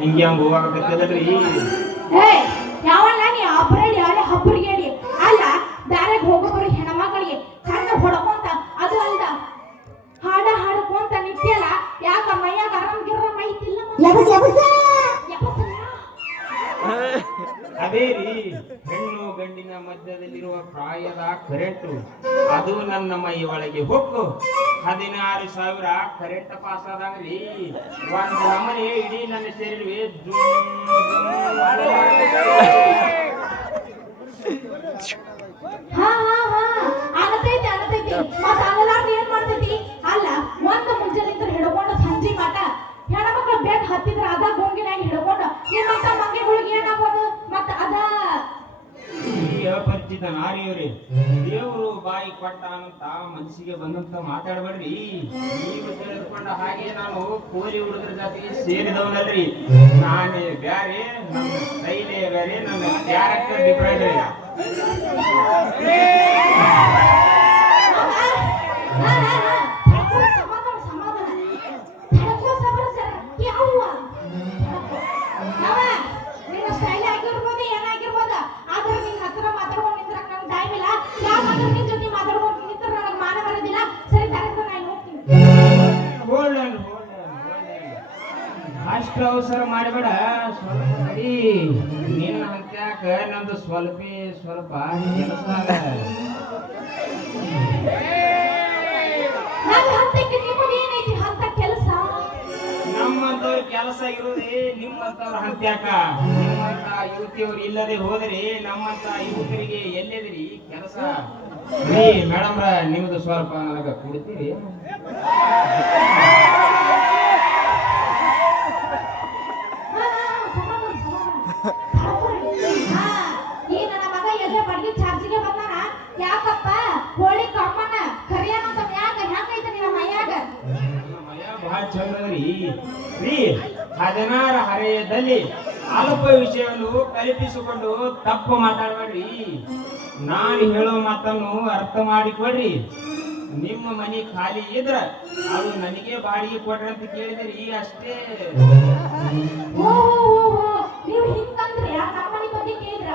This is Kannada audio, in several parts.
ಹಿಂಗೆ ಹಂಗ ಹೋಗಾಕತ್ತದ್ರಿ. ಯಾವಲ್ಲ ನೀ ಅಬ್ರಡಿ ಅಲ್ಲ ಹಬ್ಬರಿಗೇಡಿ ಅಲ್ಲ ದಾರಿಗೆ ಹೋಗೋಬ್ರಿ ಹೆಣ್ಮಕ್ಳಿಗೆ ಕಣ್ಣು ಹೊಡ್ಕೊಂತ ಅದು ಅಲ್ದ ಹಾಡ ಹಾಡ್ಕೊಂತ ನಿತ್ಯಲ್ಲ ಯಾಕ ಮೈಯಾಗ ಆರಾಮ್ ಗಿರ್ರಮ್ ಐತಿಲ್ಲ ಅದೇ ರೀ ಹೆಣ್ಣು ಗಂಡಿನ ಮಧ್ಯದಲ್ಲಿರುವ ಪ್ರಾಯದ ಕರೆಂಟು ಅದು ನನ್ನ ಮೈ ಒಳಗೆ ಹೊಕ್ಕು 16,000 ಕರೆಂಟ್ ಪಾಸ್ ಆದಂಗ್ರಿ. ಒಂದು ನಮನೆ ಇಡೀ ನನ್ನ ಶರೀರವೇ ಆಗತೈತಿ ಮತ್ತ ಅಲ್ಲಾರ್ದ ಏನ್ ಮಾಡ್ತೈತಿ ಅಲ್ಲ ಒಂದ್ ಮುಂಜಾನಿಂದ ಹಿಡ್ಕೊಂಡು ಸಂಜೆ ಮಠ ಹೆಣ್ಮಕ್ಳು ಬೆಡ್ ಹತ್ತಿದ್ರ ಅದ ಗೊಂಗಿನಾಗ ಹಿಡ್ಕೊಂಡು ನಿಮ್ಮಂತ ಮಂಗೆಗಳಿಗೆ ಏನಾಗೋದು ಮತ್ತ ಅದ ಅಪರಿಚಿತ ನಾರಿಯವ್ರಿ. ದೇವರು ಬಾಯಿ ಕೊಟ್ಟ ಅಂತ ಮನಸ್ಸಿಗೆ ಬಂದಂತ ಮಾತಾಡಬೇಡ್ರಿ. ನೀವು ತಿಳಿದುಕೊಂಡ ಹಾಗೆ ನಾನು ಕೋರಿ ಹುಡುಗರ ಜೊತೆಗೆ ಸೇರಿದವನಲ್ರಿ. ನಾನೇ ಬ್ಯಾರೆ, ನನ್ನ ಶೈಲಿಯೇ ಬೇರೆ, ನನ್ನ ಕ್ಯಾರೆಕ್ಟರ್ ಡಿಫ್ರೆಂಟ್ ರೀ. ಅಷ್ಟು ಅವಸರ ಮಾಡಬೇಡ, ಸ್ವಲ್ಪ ನಡಿ. ನಿನ್ನ ಹಂತ್ಯಾಕ ನಂದು ಸ್ವಲ್ಪ ಕೆಲಸ ಅದ. ನಮ್ಮಂತವ್ರ ಕೆಲಸ ಇರೋದೇ ನಿಮ್ಮಂತವ್ರ ಹಂತ್ಯಾಕ. ನಿಮ್ಮಂತ ಯುವತಿಯವರು ಇಲ್ಲದೆ ಹೋದರೆ ನಮ್ಮಂತ ಯುವಕರಿಗೆ ಎಲ್ಲೆದ್ರಿ ಕೆಲಸ. ರೀ ಮೇಡಮ್ರ, ನಿಮ್ದು ಸ್ವಲ್ಪ ನನಗ ಕೊಡ್ತೀರಿ? ಯಾಕಪ್ಪ ಹೋಳಿ ಕಮ್ಮನ ಕರಿಯನಂತ ಮ್ಯಾಗ ಹೆಂಗೈತೆ ನಿನ್ನ ಮೈಯಾಗ? ಮಯ ಬಹಳ ಚಂದದ್ರಿ. ರೀ 16 ಹರೆಯದಲ್ಲಿ ಅಲ್ಪ ವಿಷಯವನ್ನು ಕಲ್ಪಿಸಿಕೊಂಡು ತಪ್ಪು ಮಾತಾಡಬೇಡ್ರಿ. ನಾನು ಹೇಳೋ ಮಾತನ್ನು ಅರ್ಥ ಮಾಡಿಕೊಡ್ರಿ. ನಿಮ್ಮ ಮನೆ ಖಾಲಿ ಇದ್ರ ಅದು ನನಗೆ ಬಾಡಿಗೆ ಕೊಡ್ರಿ ಅಂತ ಕೇಳಿದ್ರಿ ಅಷ್ಟೇ. ನೀವು ಹಿಂಗಂದ್ರೆ ನಮ್ಮ ಮನೆ ಬಗ್ಗೆ ಕೇಳಿದ್ರ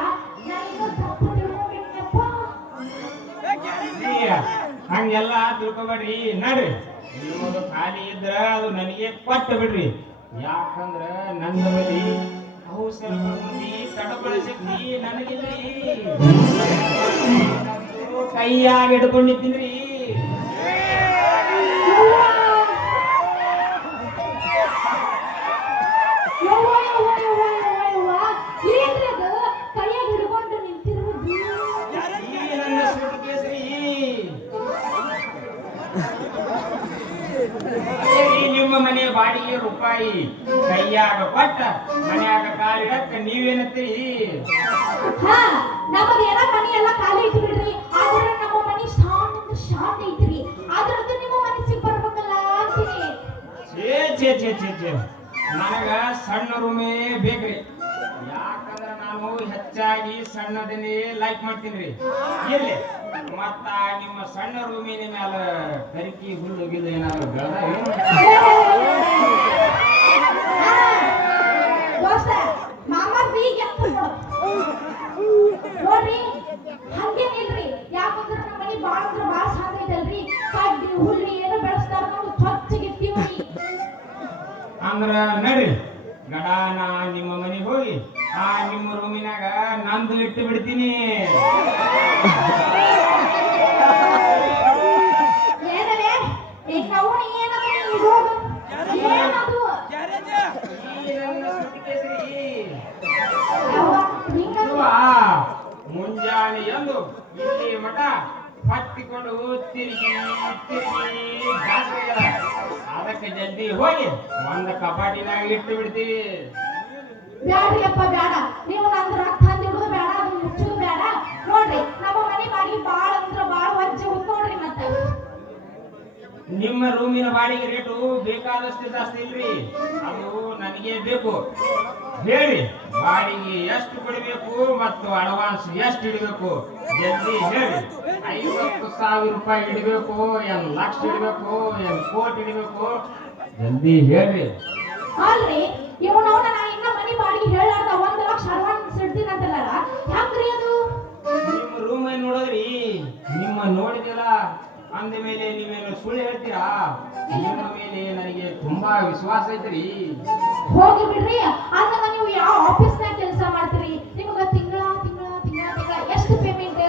ಹಂಗೆಲ್ಲ ತಿಳ್ಕೊಬೇಡ್ರಿ. ನಡ್ರಿ, ನಿಮ್ಮದು ಖಾಲಿ ಇದ್ರ ಅದು ನನಗೆ ಕೊಟ್ಟು ಬಿಡ್ರಿ. ಯಾಕಂದ್ರ ನನ್ನ ಬಳಿ ಅವಸರ ಮಂದಿ ತಡಬಳ ಶಕ್ತಿ ನನಗಿಲ್ರಿ. ಕೈಯಾಗ ಹಿಡ್ಕೊಂಡಿದ್ದೀನ್ರಿ. ನಿಮ್ಮ ಮನೆ ಬಾಡಿಗೆ ರೂಪಾಯಿ ಕೈಯಾಗ ಕೊಟ್ಟ ಮನ್ಯಾಗ ಕಾಲಿಡಕ್ಕ ನೀವೇನತ್ತೀರಿ? ನಮ್ಮದು ಎಲ್ಲ ಮನೆ ಎಲ್ಲ ಖಾಲಿ ಐತಿ ಬಿಡ್ರಿ. ಆದ್ರೆ ನಮ್ಮ ಮನೆ ಶಾಂತ ಐತ್ರಿ. ಅದ್ರದ್ದು ನಿಮ್ಮ ಮನಸ್ಸಿಗೆ ಬರ್ಬೇಕಲ್ಲ ಅಂತೀನಿ. ಛೇ ನನಗ ಸಣ್ಣ ರೂಮೇ ಬೇಕ್ರಿ. ಯಾಕಂದ್ರ ನಾನು ಹೆಚ್ಚಾಗಿ ಸಣ್ಣದನ್ನೇ ಲೈಕ್ ಮಾಡ್ತೀನಿ. ಇರ್ಲಿ, ಮತ್ತ ನಿಮ್ಮ ಸಣ್ಣ ರೂಮಿನ ಮ್ಯಾಲ ಕರಿಕಿ ಹುಲ್ಲು ಗಿಲ್ಲು ಏನಾದ್ರು ನೋಡ್ರಿ ಹಂಗೇನಿಲ್ರಿ. ಯಾಕಂದ್ರ ನಮ್ಮ ಮನೆ ಬಾಳ ಅಂದ್ರ ಬಾಳ ಸಾಂದ್ ಐತಲ್ರಿ. ಕಡ್ಡಿ ಹುಲ್ಲು ಏನು ಬೆಳೆಸ್ತಾರ ನಾವು ಸ್ವಚ್ಛಗಿರ್ತೀವ್ರಿ. ಅಂದ್ರ ನಡ್ರಿ, ಗಡಾನ ನಿಮ್ಮ ಮನೆಗೆ ಹೋಗಿ ಆ ನಿಮ್ಮ ರೂಮಿನಾಗ ನಂದು ಇಟ್ಟು ಬಿಡ್ತೀನಿ. ಮುಂಜಾನೆ ಎಂದು ಇಲ್ಲಿ ಮಠ ಹತ್ತಿಕೊಂಡು ತಿರುಗಿ ಅದಕ್ಕೆ ಜಲ್ದಿ ಹೋಗಿ ಒಂದ ಕಪಾಟಿನಾಗ ಇಟ್ಟು ಬಿಡ್ತೀವಿ. ಬ್ಯಾಡ್ರಿ ಅಪ್ಪ ಬ್ಯಾಡ. ನೀವು ನಂದು ರಕ್ತ ತಂದಿಡುದು ಬೇಡ, ಅದು ಮುಚ್ಚುದು ಬೇಡ. ನೋಡ್ರಿ ನಮ್ಮ ಮನೆ ಬಾಡಿಗೆ ಬಾಳ ಅಂದ್ರ ಬಾಳ ವಜ್ಜೆ ಉಳ್ಕೊಡ್ರಿ. ಮತ್ತೆ ನಿಮ್ಮ ರೂಮಿನ ಬಾಡಿಗೆ ರೇಟು ಬೇಕಾದಷ್ಟು ಜಾಸ್ತಿ ಇಲ್ರಿ. ಅದು ನನಗೆ ಬೇಕು. ಹೇಳಿ, ಬಾಡಿಗೆ ಎಷ್ಟು ಕೊಡಬೇಕು ಮತ್ತು ಅಡ್ವಾನ್ಸ್ ಎಷ್ಟು ಇಡಬೇಕು? ಜಲ್ದಿ ಹೇಳಿ. 50,000 ರೂಪಾಯಿ ಇಡಬೇಕು, ಏನ್ ಲಕ್ಷ ಇಡಬೇಕು, ಏನ್ ಕೋಟಿ ಇಡಬೇಕು? ಜಲ್ದಿ ಹೇಳಿ. ಅಲ್ರಿ ಇವನವನ ನಾ ವಿಶ್ವಾಸ ಐತ್ರಿ. ಹೋಗಿ ಬಿಡ್ರಿ. ಅಂದಾಗ ನೀವು ಯಾವ ಆಫೀಸ್ನಾಗ ಕೆಲಸ ಮಾಡ್ತೀರಿ? ನಿಮಗ ತಿಂಗಳ ಎಷ್ಟು ಪೇಮೆಂಟ್?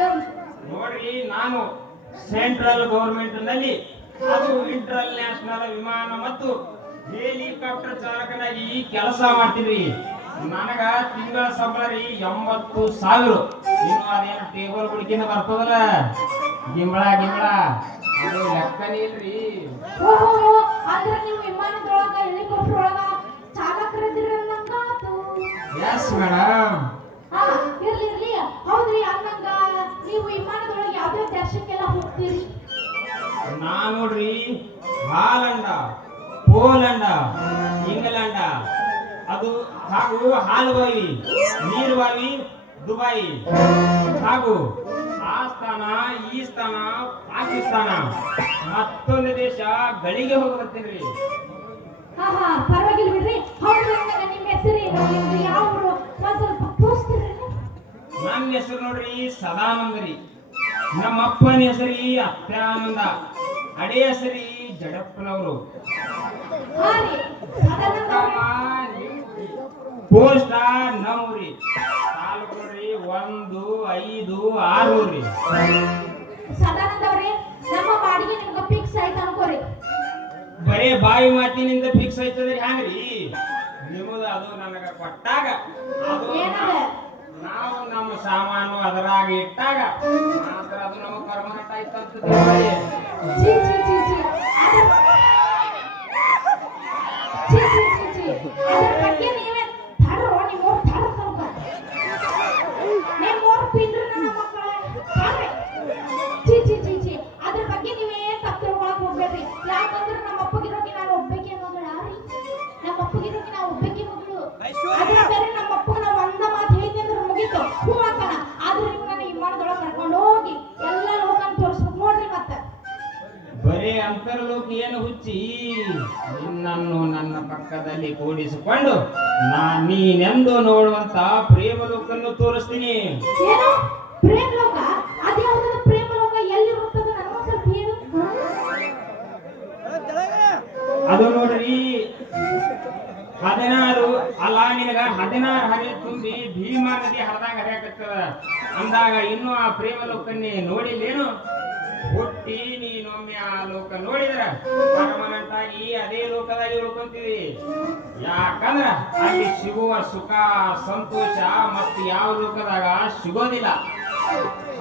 ನೋಡ್ರಿ, ನಾನು ಸೆಂಟ್ರಲ್ ಗೌರ್ಮೆಂಟ್ ನಲ್ಲಿ ಅದು ಇಂಟರ್ ನ್ಯಾಷನಲ್ ವಿಮಾನ ಮತ್ತು ಹೆಲಿಕಾಪ್ಟರ್ ಚಾಲಕನಾಗಿ ಕೆಲಸ ಮಾಡ್ತೀನಿ. ನನಗ ತಿಂಗಳ ಸಂಬಳ ರೀ 80,000. ಇನ್ನು ಅದೇನು ಟೇಬಲ್ ಹುಡುಕಿನ ಬರ್ತದಲ್ಲ, ಗಿಂಬಳ ಅದು ಲೆಕ್ಕನೇ ಇಲ್ರಿ. ಓಹೋ, ಅಂದ್ರೆ ನೀವು ವಿಮಾನದೊಳಗ ಹೆಲಿಕಾಪ್ಟರ್ ಒಳಗ ಚಾಲಕರದಿರಲ್ಲಂಗಾತು. Yes madam. ಹಾ, ಇರ್ಲಿ. ಹೌದ್ರಿ, ಅನ್ನಂಗ ನೀವು ವಿಮಾನದೊಳಗೆ ಯಾವ್ಯಾವ ದೇಶಕ್ಕೆಲ್ಲ ಹೋಗ್ತೀರಿ? ನಾನ್ ನೋಡ್ರಿ, ಹಾಲಂಡ, ಪೋಲೆಂಡ, ಇಂಗ್ಲೆಂಡ, ಅದು ಹಾಗೂ ಹಾಲುಬಾವಿ, ನೀರುಬಾವಿ, ದುಬೈ ಹಾಗೂ ಆ ಸ್ಥಾನ, ಈ ಸ್ಥಾನ, ಪಾಕಿಸ್ತಾನ, ಮತ್ತೊಂದು ದೇಶ ಗಳಿಗೆ ಹೋಗ್ಬರ್ತೀನಿ. ಹಾ, ಪರವಾಗಿಲ್ಲ ಬಿಡ್ರಿ. ಹೌದ್ರಿ, ಅಂದಾಗ ನಿಮ್ಮ ಹೆಸರೇನು? ನಿಮ್ದು ಯಾವ ಊರು? ಒಂದ್ ಸ್ವಲ್ಪ ತೋರಿಸ್ತೀರಿ? ನನ್ನ ಹೆಸರು ನೋಡ್ರಿ ಸದಾನಂದ ರೀ. ನಮ್ಮ ಅಪ್ಪನ ಹೆಸರಿ ಅತ್ಯಾನಂದ, ಅಡೆ ಹೆಸರಿ ಜಡಪ್ಪನವರು. ಹಾ ರೀ, ಸದಾನಂದ ಅವ್ರೆ. ಪೋಸ್ಟ್ ನಮ್ಮೂರಿ, ತಾಲೂಕು ನೋಡ್ರಿ 1, 5, 6 ರೀ. ಸದಾನಂದ ಅವ್ರೆ, ನಮ್ಮ ಬಾಡಿಗೆ ನಿಮ್ಗೆ ಫಿಕ್ಸ್ ಆಯ್ತು ಅನ್ಕೋರಿ. ಬರೇ ಬಾಯಿ ಮಾತಿನಿಂದ ಫಿಕ್ಸ್ ಆಯ್ತದ್ರಿ. ಹ್ಯಾಂಗ್ರಿ ನಿಮ್ಮದು? ಅದು ನನಗ ಕೊಟ್ಟಾಗ ಅದು ಏನದ? ನಾವು ನಮ್ಮ ಸಾಮಾನು ಅದರಾಗ ಇಟ್ಟಾಗ ಮಾತ್ರ ಅದು ನಮಗೆ ಪರ್ಮನೆಂಟ್ ಆಯ್ತಂತ. ಛೀ, ಛೀ, ಛೀ, ಛೀ. ಛೀ, ಛೀ, ಛೀ, ಛೀ. ಅದ್ರ ಬಗ್ಗೆ ನೀವೇ ತಡ್ರೋ, ನಿಮ್ಮವ್ರು ತಡ ಸ್ವಲ್ಪ. ನಿಮ್ಮವ್ರು ಪಿಂಡ್ರು ನನ್ನ ಮಕ್ಕಳ ತಡ್ರಿ. ಛೀ, ಛೀ, ಛೀ, ಛೀ. ಅದ್ರ ಬಗ್ಗೆ ನೀವೇ ತಪ್ಪು ತಿಳ್ಕೊಳಕ್ ಹೋಗ್ಬೇಡ್ರಿ. ಯಾಕಂದ್ರೆ ನಮ್ಮ ಅಪ್ಪಗಿರೋಕೆ ನಾನು ಒಬ್ಬಕ್ಕೆ ಮಗಳು. ನಮ್ಮ ಅಪ್ಪಗಿರೋಕೆ ನಾವು ಒಬ್ಬಕ್ಕೆ ಮಗಳು. ಅದ್ರ ಬೇರೆ ನಮ್ಮ ಅಪ್ಪಗೆ ನಾವು ಒಂದ ಮಾತು ಹೇಳಿದ್ದೆ ಅಂದ್ರೆ ಮುಗೀತು, ಹೂ ಅಂತಾನ. ಆದ್ರೆ ನೀವು ನನ್ನ ವಿಮಾನದೊಳಗೆ ಕರ್ಕೊಂಡು ಹೋಗಿ ಎಲ್ಲ ಲೋಕನ ತೋರಿಸ್ಬೇಕು ನೋಡ್ರಿ. ಮತ್ತೆ ಬರೇ ಅಂತರ್ಲೋಕ ಏನು ಹುಚ್ಚಿ, ನಿನ್ನನ್ನು ನನ್ನ ಪಕ್ಕದಲ್ಲಿ ಕೂಡಿಸಿಕೊಂಡು ನೀನೆಂದು ನೋಡುವಂತ ಪ್ರೇಮ ಲೋಕನ್ನು ತೋರಿಸ್ತೀನಿ. ಏನು ಪ್ರೇಮ ಲೋಕ? ಅದ್ಯಾವುದೋ ಪ್ರೇಮ ಲೋಕ ಎಲ್ಲಿರುತ್ತದೆ? ನನಗೆ ಸ್ವಲ್ಪ ಹೇಳು. ಅದು ನೋಡ್ರಿ 16 ಅಲ್ಲ, ನಿನಗ 16 ಹರಿ ತುಂಬಿ ಭೀಮಾ ನದಿ ಹರಿದಾಗ ಹರಿಯಾಕತ್ತದ ಅಂದಾಗ ಇನ್ನು ಆ ಪ್ರೇಮ ಲೋಕನ್ನೇ ನೋಡಿಲ್ಲೇನು? ಹುಟ್ಟಿ ನೀನೊಮ್ಮೆ ಆ ಲೋಕ ನೋಡಿದ್ರ ಪರ್ಮನೆಂಟ್ ಆಗಿ ಅದೇ ಲೋಕದಾಗಿ ಉಳ್ಕೊಂತೀವಿ. ಯಾಕಂದ್ರ ಅಲ್ಲಿ ಸಿಗುವ ಸುಖ, ಸಂತೋಷ ಮತ್ತು ಯಾವ ಲೋಕದಾಗ ಸಿಗೋದಿಲ್ಲ.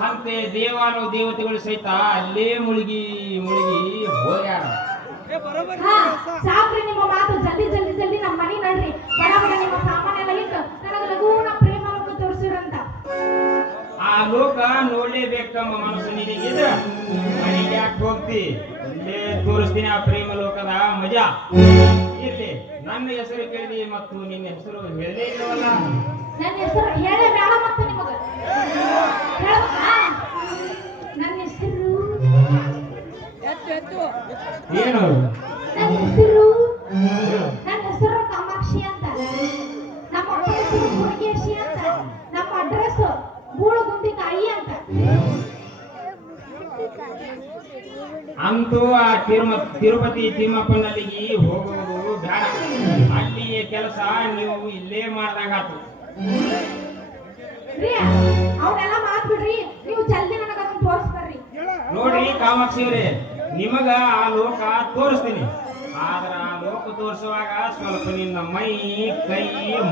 ಅಂತೆ ದೇವಾನು ದೇವತೆಗಳು ಸಹಿತ ಅಲ್ಲೇ ಮುಳುಗಿ ಹೋಗ್ಯಾರ. ಹಾ, ಸಾಕ್ರಿ ನಿಮ್ಮ ಮಾತು. ಜಲ್ದಿ ನಮ್ಮ ಮನೆ ನಡ್ರಿ. ಬಡ ನಿಮ್ಮ ಸಾಮಾನೆಲ್ಲ ಇಟ್ಟು ನನಗೆ ಲಘುನ ಪ್ರೇಮ ಲೋಕ ತೋರಿಸಿರಂತ. ಆ ಲೋಕ ನೋಡ್ಲೇಬೇಕಮ್ಮ ಮನಸ್ಸು ನಿನಗಿದ್ರ ಮನೆಗೆ ಯಾಕೆ ಹೋಗ್ತಿ? ಇಲ್ಲೇ ತೋರಿಸ್ತೀನಿ ಆ ಪ್ರೇಮ ಲೋಕದ ಮಜಾ. ಇರ್ಲಿ, ನನ್ನ ಹೆಸರು ಕೇಳಿದಿ ಮತ್ತು ನಿನ್ನ ಹೆಸರು ಹೇಳದೇ ಇಲ್ಲವಲ್ಲ? ನನ್ನ ಹೆಸರು ಹೇಳೇ ಬೇಡ. ಮತ್ತೆ ನಿಮಗ ಹೇಳ್ಬೇಕಾ? ನನ್ನ ಹೆಸರು ಏನು? ನನ್ನ ಹೆಸರು ಕಾಮಾಕ್ಷಿ ಅಂತ. ನಮ್ಮ ಅಪ್ಪ ಹೆಸರು ಮುರುಗೇಶಿ ಅಂತ. ನಮ್ಮ ಅಡ್ರೆಸ್ ಗೂಳುಗುಂದಿ ತಾಯಿ ಅಂತ. ಅಂತೂ ಆ ತಿರುಪತಿ ತಿಮ್ಮಪ್ಪನಲ್ಲಿಗೆ ಹೋಗುವುದು ಬೇಡ. ಅಲ್ಲಿಯ ಕೆಲಸ ನೀವು ಇಲ್ಲೇ ಮಾಡ್ದಂಗಾತು. ಅವನ್ನೆಲ್ಲ ಮಾಡ್ಬಿಡ್ರಿ. ನೀವು ಜಲ್ದಿ ನನಗೆ ಅದನ್ನ ತೋರಿಸ್ಬರ್ರಿ. ನೋಡ್ರಿ ಕಾಮಾಕ್ಷಿ ಅವರೇ, ನಿಮಗ ಆ ಲೋಕ ತೋರಿಸ್ತೀನಿ. ಆದ್ರ ಆ ಲೋಕ ತೋರಿಸುವಾಗ ಸ್ವಲ್ಪ ನಿನ್ನ ಮೈ ಕೈ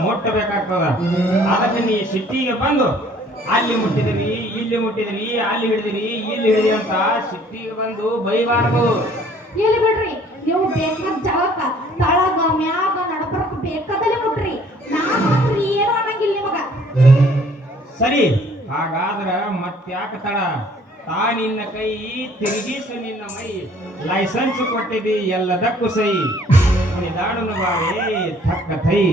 ಮುಟ್ಟಬೇಕಾಗ್ತದ. ಅದಕ್ಕೆ ನೀ ಸಿಟ್ಟಿಗೆ ಬಂದು ಅಲ್ಲಿ ಮುಟ್ಟಿದ್ರಿ, ಇಲ್ಲಿ ಮುಟ್ಟಿದ್ರಿ, ಅಲ್ಲಿ ಹಿಡಿದಿರಿ, ಇಲ್ಲಿ ಹಿಡಿದಿ ಅಂತ ಸಿಟ್ಟಿಗೆ ಬಂದು ಬೈಬಾರದು. ಎಲ್ಲಿ ಬಿಡ್ರಿ, ನೀವು ಬೇಕಾದ ಜಾಗಕ್ಕ ತಳಗ ಮ್ಯಾಗ ನಡಬರಕ್ ಬೇಕಾದಲ್ಲೇ ಮುಟ್ರಿ. ನಾನು ಏನು ಅನ್ನಂಗಿಲ್ಲ ನಿಮಗ. ಸರಿ, ಹಾಗಾದ್ರ ಮತ್ತ್ಯಾಕ ತಡ? ತಾ ನಿನ್ನ ಕೈ ತಿರುಗಿಸು ನಿನ್ನ ಮೈ. ಲೈಸೆನ್ಸ್ ಕೊಟ್ಟಿದಿ ಎಲ್ಲದಕ್ಕೂ ಸೈ. ನಿದಾಡುನು ಬಾರಿ ತಕ್ಕ ತೈ.